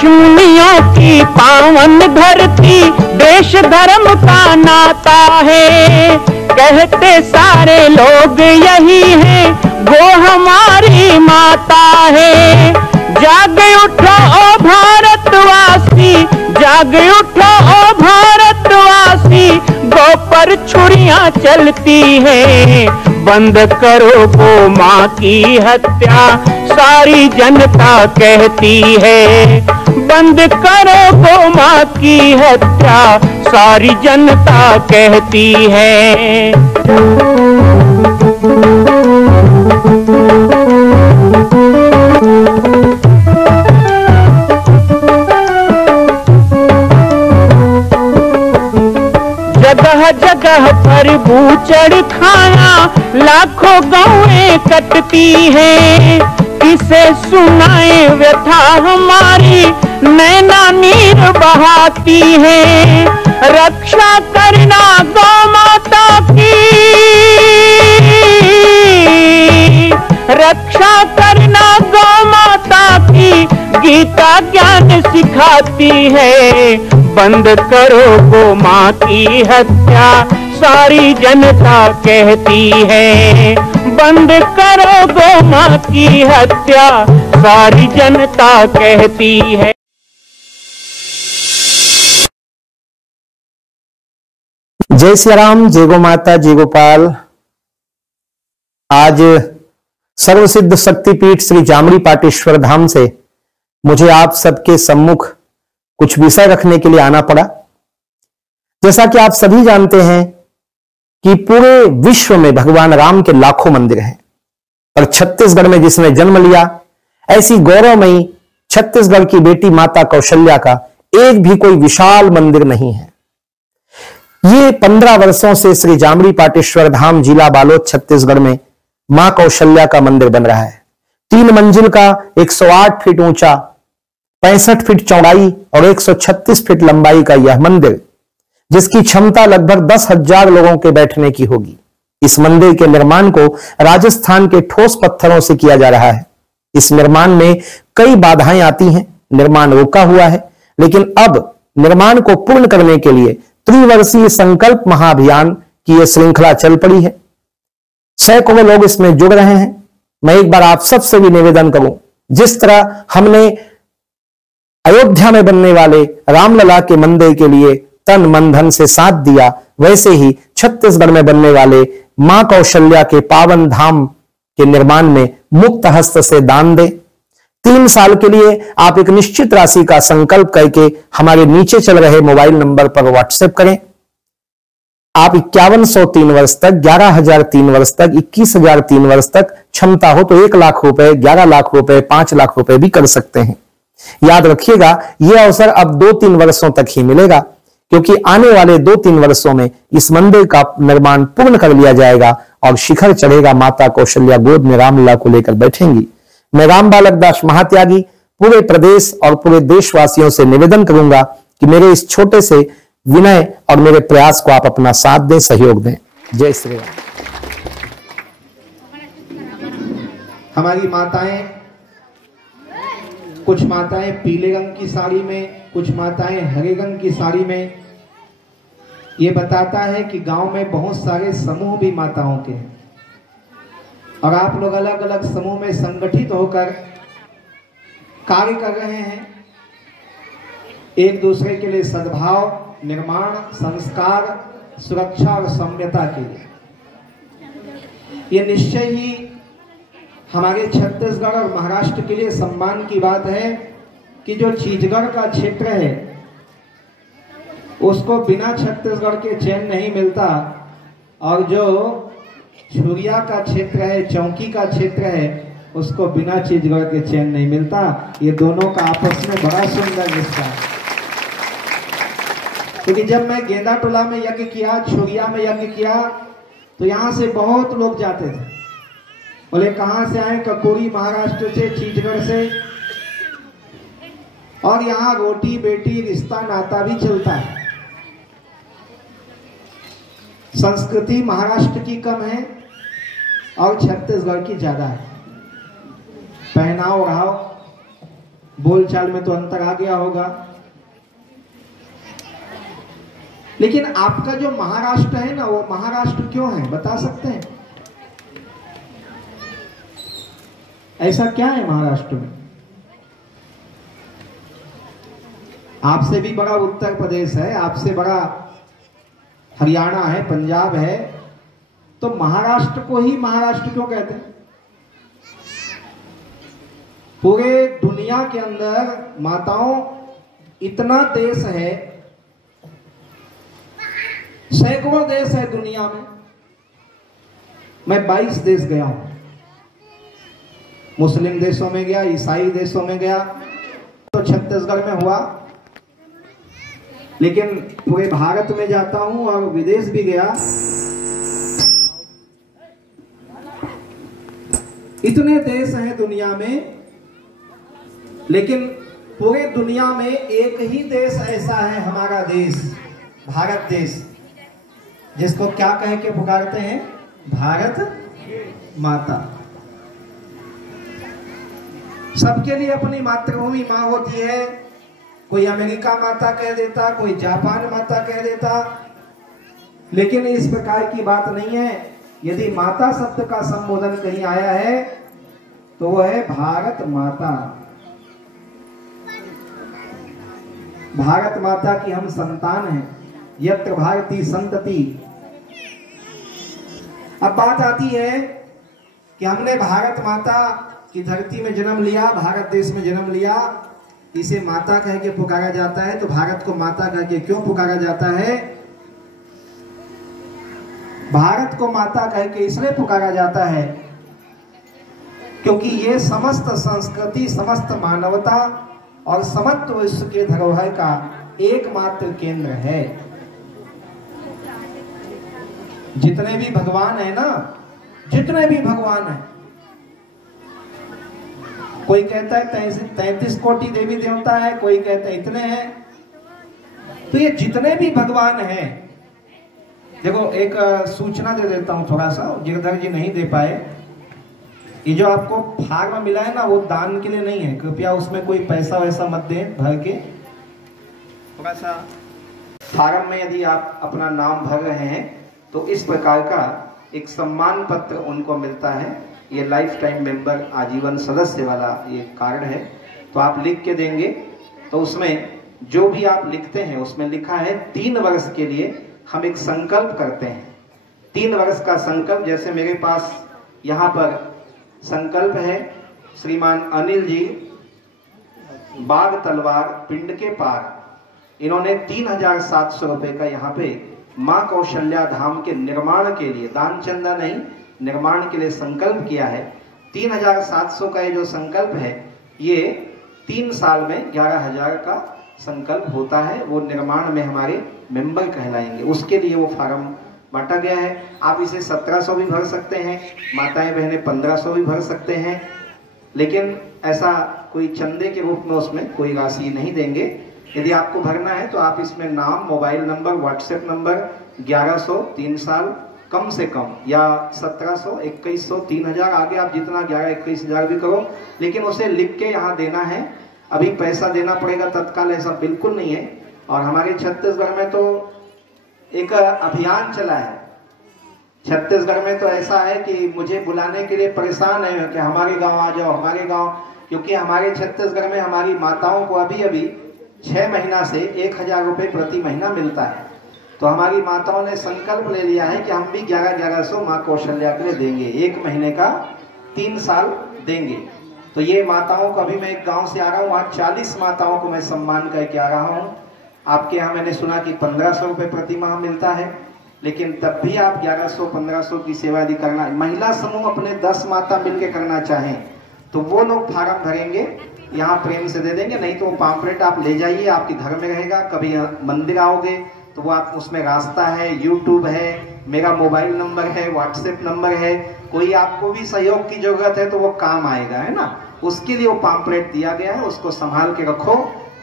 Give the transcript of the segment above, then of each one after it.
ऋषिमुनियों की पावन धरती, देश धर्म का नाता है। कहते सारे लोग यही है, वो हमारी माता है। जाग उठो ओ भारतवासी, जाग उठो ओ भारतवासी, गौ पर छुरियां चलती हैं। बंद करो गो माँ की हत्या, सारी जनता कहती है। बंद करो गो माँ की हत्या, सारी जनता कहती है। जगह जगह पर बूचड़ खाना, लाखों गौएं कटती हैं। किसे सुनाए व्यथा हमारी, नैना नीर बहाती है। रक्षा करना गौ माता की, रक्षा करना गौ माता की, गीता ज्ञान सिखाती है। बंद करो गो माँ की हत्या, सारी जनता कहती है। बंद करो गो माँ की हत्या, सारी जनता कहती है। जय श्री राम, जय गो माता, जय गोपाल। आज सर्वसिद्ध शक्तिपीठ श्री जामरी पाटेश्वर धाम से मुझे आप सबके सम्मुख कुछ विषय रखने के लिए आना पड़ा। जैसा कि आप सभी जानते हैं कि पूरे विश्व में भगवान राम के लाखों मंदिर हैं, और छत्तीसगढ़ में जिसने जन्म लिया, ऐसी गौरवमयी छत्तीसगढ़ की बेटी माता कौशल्या का एक भी कोई विशाल मंदिर नहीं है। ये 15 वर्षों से श्री जामरी पाटेश्वर धाम, जिला बालोद, छत्तीसगढ़ में मां कौशल्या का मंदिर बन रहा है। 3 मंजिल का 108 फीट ऊंचा, 65 फीट चौड़ाई और 136 फीट लंबाई का यह मंदिर, जिसकी क्षमता लगभग 10,000 लोगों के बैठने की होगी। इस मंदिर के निर्माण को राजस्थान के ठोस पत्थरों से किया जा रहा है। इस निर्माण में कई बाधाएं आती हैं, निर्माण रुका हुआ है, लेकिन अब निर्माण को पूर्ण करने के लिए त्रिवर्षीय संकल्प महाअभियान की यह श्रृंखला चल पड़ी है। सैकड़ों लोग इसमें जुड़ रहे हैं। मैं एक बार आप सबसे भी निवेदन करूं, जिस तरह हमने अयोध्या में बनने वाले रामलला के मंदिर के लिए तन मन धन से साथ दिया, वैसे ही छत्तीसगढ़ में बनने वाले मां कौशल्या के पावन धाम के निर्माण में मुक्त हस्त से दान दें। 3 साल के लिए आप एक निश्चित राशि का संकल्प करके हमारे नीचे चल रहे मोबाइल नंबर पर व्हाट्सएप करें। आप 5103 वर्ष तक, 11,003 वर्ष तक, 21,003 वर्ष तक, क्षमता हो तो 1 लाख रुपए, 11 लाख रुपए, 5 लाख रुपए भी कर सकते हैं। याद रखिएगा, यह अवसर अब 2-3 वर्षों तक ही मिलेगा, क्योंकि आने वाले 2-3 वर्षों में इस मंदिर का निर्माण पूर्ण कर लिया जाएगा और शिखर चढ़ेगा। माता कौशल्या गोद में रामलला को लेकर बैठेंगी। मैं राम बालक दास महात्यागी पूरे प्रदेश और पूरे देशवासियों से निवेदन करूंगा कि मेरे इस छोटे से विनय और मेरे प्रयास को आप अपना साथ दें, सहयोग दें। जय श्री राम। हमारी माताएं, कुछ माताएं पीले रंग की साड़ी में, कुछ माताएं हरे रंग की साड़ी में। ये बताता है कि गांव में बहुत सारे समूह भी माताओं के हैं, और आप लोग अलग अलग समूह में संगठित होकर कार्य कर रहे हैं, एक दूसरे के लिए सद्भाव, निर्माण, संस्कार, सुरक्षा और सभ्यता के लिए। ये निश्चय ही हमारे छत्तीसगढ़ और महाराष्ट्र के लिए सम्मान की बात है कि जो छत्तीसगढ़ का क्षेत्र है उसको बिना छत्तीसगढ़ के चैन नहीं मिलता, और जो छुरिया का क्षेत्र है, चौकी का क्षेत्र है, उसको बिना छत्तीसगढ़ के चैन नहीं मिलता। ये दोनों का आपस में बड़ा सुंदर रिश्ता है। क्योंकि जब मैं गेंदा टोला में यज्ञ किया, छुरिया में यज्ञ किया, तो यहाँ से बहुत लोग जाते थे। बोले कहाँ से आए? ककोरी, महाराष्ट्र से, छत्तीसगढ़ से। और यहाँ रोटी बेटी रिश्ता नाता भी चलता है। संस्कृति महाराष्ट्र की कम है और छत्तीसगढ़ की ज्यादा है। पहनाव ओढ़ाव, बोलचाल में तो अंतर आ गया होगा। लेकिन आपका जो महाराष्ट्र है ना, वो महाराष्ट्र क्यों है, बता सकते हैं? ऐसा क्या है महाराष्ट्र में? आपसे भी बड़ा उत्तर प्रदेश है, आपसे बड़ा हरियाणा है, पंजाब है, तो महाराष्ट्र को ही महाराष्ट्र क्यों कहते हैं? पूरे दुनिया के अंदर माताओं इतना देश है, सैकड़ों देश है दुनिया में। मैं 22 देश गया हूं, मुस्लिम देशों में गया, ईसाई देशों में गया, तो छत्तीसगढ़ में हुआ, लेकिन पूरे भारत में जाता हूं और विदेश भी गया। इतने देश हैं दुनिया में, लेकिन पूरे दुनिया में एक ही देश ऐसा है, हमारा देश, भारत देश, जिसको क्या कह के पुकारते हैं? भारत माता। सबके लिए अपनी मातृभूमि मां होती है। कोई अमेरिका माता कह देता, कोई जापान माता कह देता, लेकिन इस प्रकार की बात नहीं है। यदि माता शब्द का संबोधन कहीं आया है तो वह है भारत माता। भारत माता की हम संतान हैं, यत्र भारती संतति। अब बात आती है कि हमने भारत माता की धरती में जन्म लिया, भारत देश में जन्म लिया, इसे माता कह के पुकारा जाता है। तो भारत को माता कह के क्यों पुकारा जाता है? भारत को माता कह के इसलिए पुकारा जाता है क्योंकि ये समस्त संस्कृति, समस्त मानवता और समस्त विश्व के धरोहर का एकमात्र केंद्र है। जितने भी भगवान है ना, जितने भी भगवान है, कोई कहता है 33 कोटि देवी देवता है, कोई कहता है इतने हैं, तो ये जितने भी भगवान हैं, देखो एक सूचना दे देता हूं थोड़ा सा, गिरधर जी नहीं दे पाए। ये जो आपको फार्म मिला है ना, वो दान के लिए नहीं है, कृपया उसमें कोई पैसा वैसा मत दें भर के। थोड़ा सा फार्म में यदि आप अपना नाम भर रहे हैं तो इस प्रकार का एक सम्मान पत्र उनको मिलता है। ये लाइफ टाइम मेंबर, आजीवन सदस्य वाला ये कार्ड है, तो आप लिख के देंगे। तो उसमें जो भी आप लिखते हैं उसमें लिखा है 3 वर्ष के लिए हम एक संकल्प करते हैं। 3 वर्ष का संकल्प, जैसे मेरे पास यहाँ पर संकल्प है, श्रीमान अनिल जी, बाग तलवार, पिंड के पार, इन्होंने 3700 रुपए का यहाँ पे माँ कौशल्या धाम के निर्माण के लिए, दान चंदा नहीं, निर्माण के लिए संकल्प किया है। 3700 का ये जो संकल्प है, ये 3 साल में 11000 का संकल्प होता है। वो निर्माण में हमारे मेंबर कहलाएंगे, उसके लिए वो फार्म बांटा गया है। आप इसे 1700 भी भर सकते हैं, माताएं बहनें 1500 भी भर सकते हैं, लेकिन ऐसा कोई चंदे के रूप में उसमें कोई राशि नहीं देंगे। यदि आपको भरना है तो आप इसमें नाम, मोबाइल नंबर, व्हाट्सएप नंबर 1100 3 साल कम से कम, या 1700, 2100, 3000, आगे आप जितना 11-21 भी करो, लेकिन उसे लिख के यहाँ देना है। अभी पैसा देना पड़ेगा तत्काल, ऐसा बिल्कुल नहीं है। और हमारे छत्तीसगढ़ में तो एक अभियान चला है, छत्तीसगढ़ में तो ऐसा है कि मुझे बुलाने के लिए परेशान है कि हमारे गांव आ जाओ, हमारे गांव, क्योंकि हमारे छत्तीसगढ़ में हमारी माताओं को अभी अभी 6 महीना से 1000 रुपए प्रति महीना मिलता है। तो हमारी माताओं ने संकल्प ले लिया है कि हम भी 1100 माँ कौशल्या के लिए देंगे, 1 महीने का 3 साल देंगे। तो ये माताओं को, अभी मैं एक गांव से आ रहा हूँ, वहाँ 40 माताओं को मैं सम्मान करके आ रहा हूँ। आपके यहाँ मैंने सुना कि 1500 रुपए प्रति माह मिलता है, लेकिन तब भी आप 1100-1500 की सेवा यदि करना, महिला समूह अपने 10 माता मिलकर करना चाहें तो वो लोग फार्म भरेंगे, यहाँ प्रेम से दे देंगे। नहीं तो वो पाम्पलेट आप ले जाइए, आपके घर में रहेगा। कभी मंदिर आओगे तो वो आप, उसमें रास्ता है, यूट्यूब है, मेरा मोबाइल नंबर है, व्हाट्सएप नंबर है। कोई आपको भी सहयोग की जरूरत है तो वो काम आएगा, है ना, उसके लिए वो पाम्पलेट दिया गया है, उसको संभाल के रखो।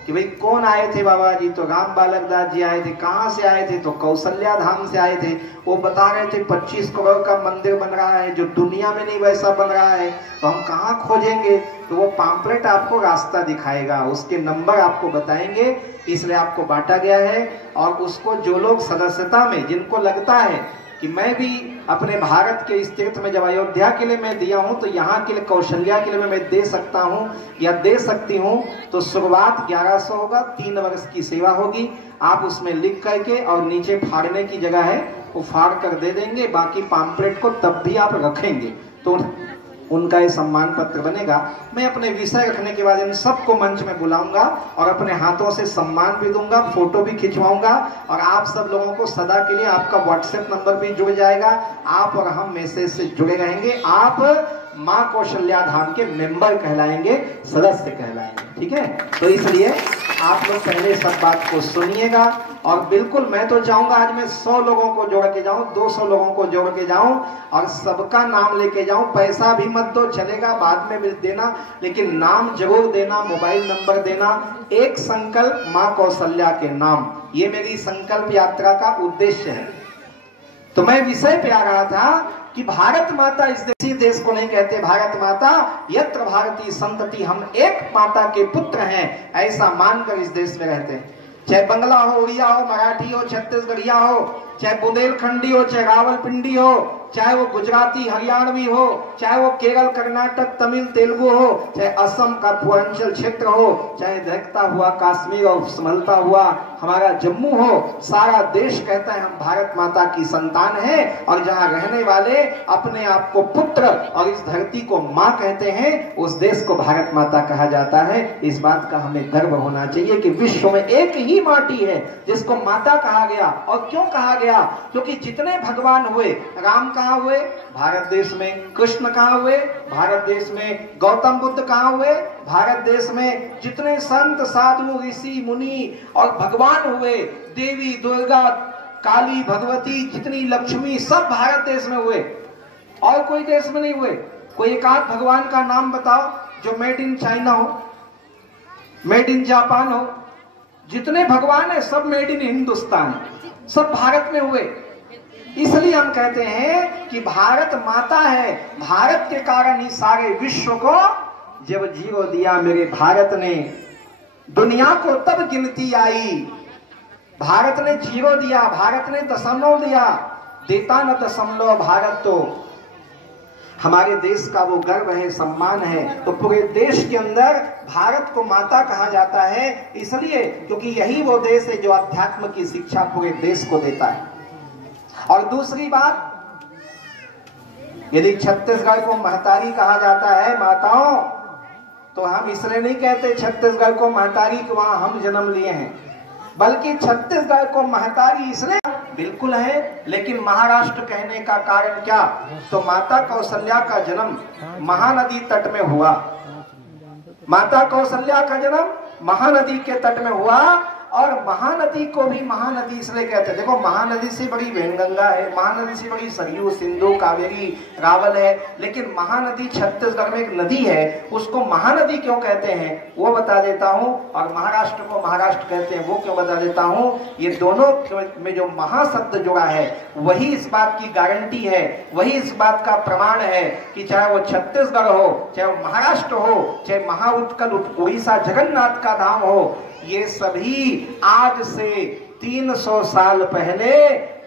कि भाई कौन आए थे बाबा जी, तो राम बालक दास जी आए थे। कहाँ से आए थे, तो कौशल्या धाम से आए थे। वो बता रहे थे 25 करोड़ का मंदिर बन रहा है, जो दुनिया में नहीं वैसा बन रहा है, तो हम कहाँ खोजेंगे। तो वो पॉम्पलेट आपको रास्ता दिखाएगा, उसके नंबर आपको बताएंगे, इसलिए आपको बांटा गया है। और उसको जो लोग सदस्यता में, जिनको लगता है कि मैं भी अपने भारत के इस तीर्थ में जब अयोध्या के लिए मैं दिया हूं, तो यहाँ के लिए कौशल्या के लिए मैं दे सकता हूं या दे सकती हूं, तो शुरुआत 1100 होगा, 3 वर्ष की सेवा होगी। आप उसमें लिख करके और नीचे फाड़ने की जगह है वो फाड़ कर दे देंगे। बाकी पॉम्पलेट को तब भी आप रखेंगे तो उनका ये सम्मान पत्र बनेगा। मैं अपने विषय रखने के बाद इन सबको मंच में बुलाऊंगा और अपने हाथों से सम्मान भी दूंगा, फोटो भी खिंचवाऊंगा। और आप सब लोगों को सदा के लिए आपका व्हाट्सएप नंबर भी जुड़ जाएगा, आप और हम मैसेज से जुड़े रहेंगे। आप माँ कौशल्या धाम के मेंबर कहलाएंगे, सदस्य कहलाएंगे, ठीक है। तो इसलिए आप लोग पहले सब बात को सुनिएगा। और बिल्कुल मैं तो चाहूंगा आज मैं 100 लोगों को जोड़ के जाऊं, 200 लोगों को जोड़ के जाऊं और सबका नाम लेके जाऊं। पैसा भी मत दो, चलेगा, बाद में भी देना, लेकिन नाम जरूर देना, मोबाइल नंबर देना। एक संकल्प माँ कौशल्या के नाम, ये मेरी संकल्प यात्रा का उद्देश्य है। तो मैं विषय पे आ रहा था कि भारत माता, इस देश को नहीं कहते भारत माता, यत्र भारती संतति, हम एक माता के पुत्र हैं, ऐसा मानकर इस देश में रहते हैं। चाहे बंगला हो, उड़िया हो, मराठी हो, छत्तीसगढ़िया हो, चाहे बुंदेलखंडी हो, चाहे रावलपिंडी हो, चाहे वो गुजराती हरियाणवी हो, चाहे वो केरल कर्नाटक तमिल तेलुगु हो, चाहे असम का पूर्वांचल क्षेत्र हो, चाहे दहकता हुआ कश्मीर और संभलता हुआ हमारा जम्मू हो, सारा देश कहता है हम भारत माता की संतान हैं। और जहाँ रहने वाले अपने आप को पुत्र और इस धरती को माँ कहते हैं, उस देश को भारत माता कहा जाता है। इस बात का हमें गर्व होना चाहिए कि विश्व में एक ही माटी है जिसको माता कहा गया। और क्यों कहा गया, क्योंकि जितने भगवान हुए, राम कहाँ हुए, भारत देश में, कृष्ण कहाँ हुए, भारत देश में, गौतम बुद्ध कहाँ हुए, भारत देश में, जितने संत साधु ऋषि मुनि और भगवान हुए, देवी दुर्गा काली भगवती, जितनी लक्ष्मी, सब भारत देश में हुए, और कोई देश में नहीं हुए। कोई एक आध भगवान का नाम बताओ जो मेड इन चाइना हो, मेड इन जापान हो। जितने भगवान है सब मेड इन हिंदुस्तान, सब भारत में हुए। इसलिए हम कहते हैं कि भारत माता है। भारत के कारण ही सारे विश्व को जब जीरो दिया मेरे भारत ने, दुनिया को तब गिनती आई। भारत ने जीरो दिया, भारत ने दशमलव दिया, देता न दशमलव भारत। तो हमारे देश का वो गर्व है, सम्मान है। तो पूरे देश के अंदर भारत को माता कहा जाता है, इसलिए क्योंकि यही वो देश है जो अध्यात्म की शिक्षा पूरे देश को देता है। और दूसरी बात, यदि छत्तीसगढ़ को महतारी कहा जाता है, माताओं, तो हम इसलिए नहीं कहते छत्तीसगढ़ को महतारी कि वहां हम जन्म लिए हैं, बल्कि छत्तीसगढ़ को महतारी इसलिए बिल्कुल है। लेकिन महाराष्ट्र कहने का कारण क्या, तो माता कौशल्या का जन्म महानदी तट में हुआ। माता कौशल्या का जन्म महानदी के तट में हुआ। और महानदी को भी महानदी इसलिए कहते हैं, देखो महानदी से बड़ी वैनगंगा है, महानदी से बड़ी सरयू, सिंधु, कावेरी, रावल है, लेकिन महानदी छत्तीसगढ़ में एक नदी है, उसको महानदी क्यों कहते हैं वो बता देता हूं। और महाराष्ट्र को महाराष्ट्र कहते हैं वो क्यों बता देता हूं। ये दोनों में जो महाशब्द जुड़ा है वही इस बात की गारंटी है, वही इस बात का प्रमाण है कि चाहे वो छत्तीसगढ़ हो, चाहे वो महाराष्ट्र हो, चाहे महाउत्कल उड़ीसा जगन्नाथ का धाम हो, ये सभी आज से 300 साल पहले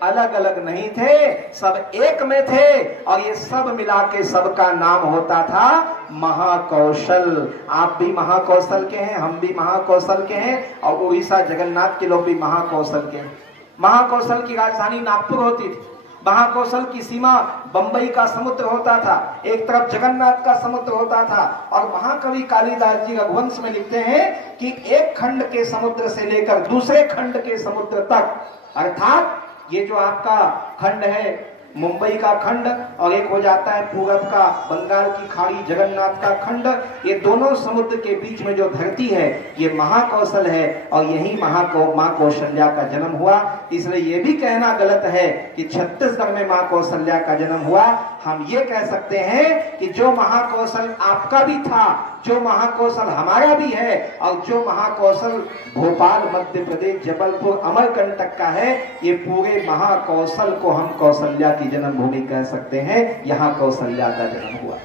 अलग अलग नहीं थे, सब एक में थे। और ये सब मिला के सबका नाम होता था महाकौशल। आप भी महाकौशल के हैं, हम भी महाकौशल के हैं, और उड़ीसा जगन्नाथ के लोग भी महाकौशल के हैं। महाकौशल की राजधानी नागपुर होती थी, महाकौशल की सीमा बंबई का समुद्र होता था, एक तरफ जगन्नाथ का समुद्र होता था। और महाकवि कालिदास जी रघुवंश में लिखते हैं कि एक खंड के समुद्र से लेकर दूसरे खंड के समुद्र तक, अर्थात ये जो आपका खंड है मुंबई का खंड और एक हो जाता है पूरब का बंगाल की खाड़ी जगन्नाथ का खंड। ये दोनों समुद्र के बीच में जो धरती है ये महाकौशल है और यही मां कौशल्या का जन्म हुआ। इसलिए ये भी कहना गलत है कि छत्तीसगढ़ में मां कौशल्या का जन्म हुआ। हम ये कह सकते हैं कि जो महाकौशल आपका भी था, जो महाकौशल हमारा भी है और जो महाकौशल भोपाल मध्य प्रदेश जबलपुर अमरकंटक का है, ये पूरे महाकौशल को हम कौशल्या की जन्मभूमि कह सकते हैं। यहाँ कौशल्या का जन्म हुआ।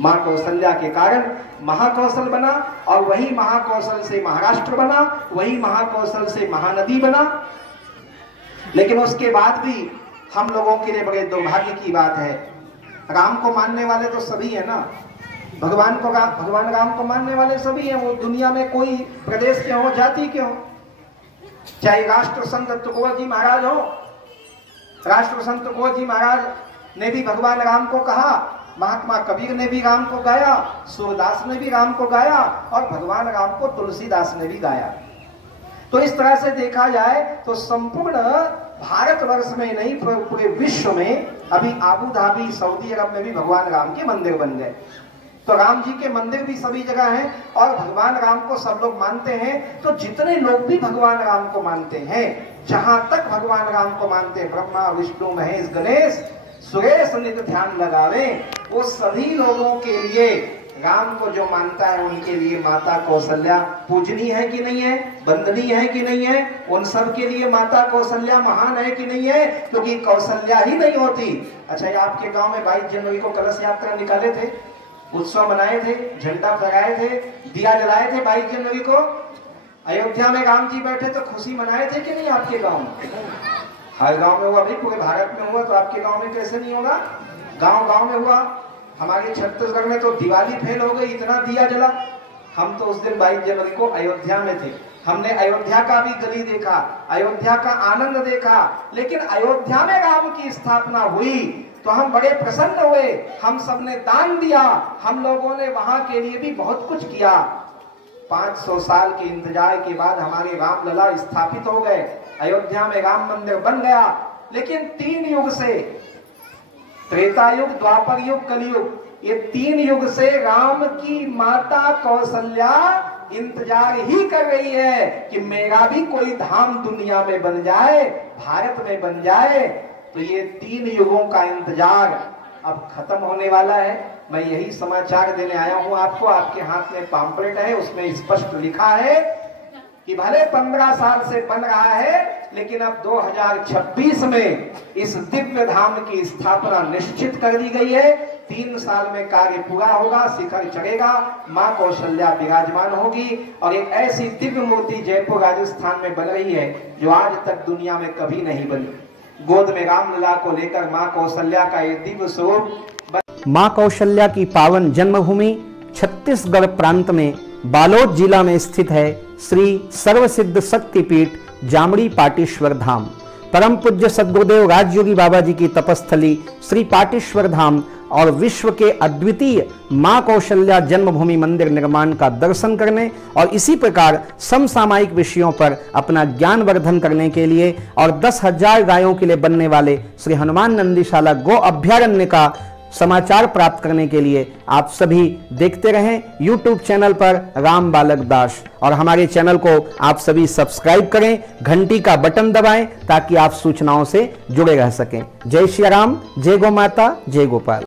मां कौशल्या के कारण महाकौशल बना और वही महाकौशल से महाराष्ट्र बना, वही महाकौशल से महानदी बना। लेकिन उसके बाद भी हम लोगों के लिए बड़े दुर्भाग्य की बात है, राम को मानने वाले तो सभी है ना, भगवान राम को मानने वाले सभी हैं। वो दुनिया में कोई प्रदेश के हो, जाति के हो, चाहे राष्ट्र संत तुकोर जी महाराज हो। राष्ट्र संत तुकोर जी महाराज ने भी भगवान राम को कहा, महात्मा कबीर ने भी राम को गाया, सूरदास ने भी राम को गाया और भगवान राम को तुलसीदास ने भी गाया। तो इस तरह से देखा जाए तो संपूर्ण भारतवर्ष में नहीं पूरे विश्व में अभी आबू धाबी सऊदी अरब में भी भगवान राम के मंदिर बन गए। तो राम जी के मंदिर भी सभी जगह हैं और भगवान राम को सब लोग मानते हैं। तो जितने लोग भी भगवान राम को मानते हैं, जहां तक भगवान राम को मानते हैं, ब्रह्मा विष्णु महेश गणेश सुरेश नित ध्यान लगावे, वो सभी लोगों के लिए राम को जो मानता है उनके लिए माता कौशल्या पूजनीय है कि नहीं है, वंदनीय है कि नहीं है। उन सब के लिए माता कौशल्या महान है कि नहीं है, क्योंकि कौशल्या ही नहीं होती। अच्छा, ये आपके गांव में 22 जनवरी को कलश यात्रा निकाले थे, उत्सव मनाए थे, झंडा फहराए थे, दिया जलाए थे 22 जनवरी को। अयोध्या में राम जी बैठे तो खुशी मनाए थे कि नहीं आपके गांव में? हर गांव में हुआ भाई, पूरे भारत में हुआ, तो आपके गांव में कैसे नहीं होगा? गांव गांव में हुआ। हमारे छत्तीसगढ़ में तो दिवाली फेल हो गई, इतना दिया जला। हम तो उस दिन 22 जनवरी को अयोध्या में थे, हमने अयोध्या का भी गली देखा, अयोध्या का आनंद देखा। लेकिन अयोध्या में राम की स्थापना हुई तो हम बड़े प्रसन्न हुए, हम सबने दान दिया, हम लोगों ने वहां के लिए भी बहुत कुछ किया। 500 साल के इंतजार के बाद हमारे रामलला स्थापित हो गए, अयोध्या में राम मंदिर बन गया। लेकिन 3 युग से, त्रेता युग, द्वापर युग, कलयुग, ये 3 युग से राम की माता कौशल्या इंतजार ही कर रही है कि मेरा भी कोई धाम दुनिया में बन जाए, भारत में बन जाए। तो ये 3 युगों का इंतजार अब खत्म होने वाला है। मैं यही समाचार देने आया हूं आपको। आपके हाथ में पैम्फलेट है, उसमें स्पष्ट लिखा है कि भले 15 साल से बन रहा है, लेकिन अब 2026 में इस दिव्य धाम की स्थापना निश्चित कर दी गई है। 3 साल में कार्य पूरा होगा, शिखर चढ़ेगा, मां कौशल्या विराजमान होगी और एक ऐसी दिव्य मूर्ति जयपुर राजस्थान में बन रही है जो आज तक दुनिया में कभी नहीं बनी। गोद में रामलला को लेकर मां कौशल्या का ये दिव्य स्वरूप। मां कौशल्या की पावन जन्मभूमि छत्तीसगढ़ प्रांत में बालोद जिला में स्थित है श्री सर्वसिद्ध शक्तिपीठ जामड़ी पाटेश्वर धाम। परम पूज्य सद्गुरुदेव राजयोगी बाबा जी की तपस्थली श्री पाटेश्वर धाम और विश्व के अद्वितीय मां कौशल्या जन्मभूमि मंदिर निर्माण का दर्शन करने और इसी प्रकार समसामयिक विषयों पर अपना ज्ञान वर्धन करने के लिए और 10,000 गायों के लिए बनने वाले श्री हनुमान नंदीशाला गो अभ्यारण्य का समाचार प्राप्त करने के लिए आप सभी देखते रहें YouTube चैनल पर राम बालक दास, और हमारे चैनल को आप सभी सब्सक्राइब करें, घंटी का बटन दबाएं ताकि आप सूचनाओं से जुड़े रह सकें। जय श्री राम, जय गौ माता, जय गोपाल।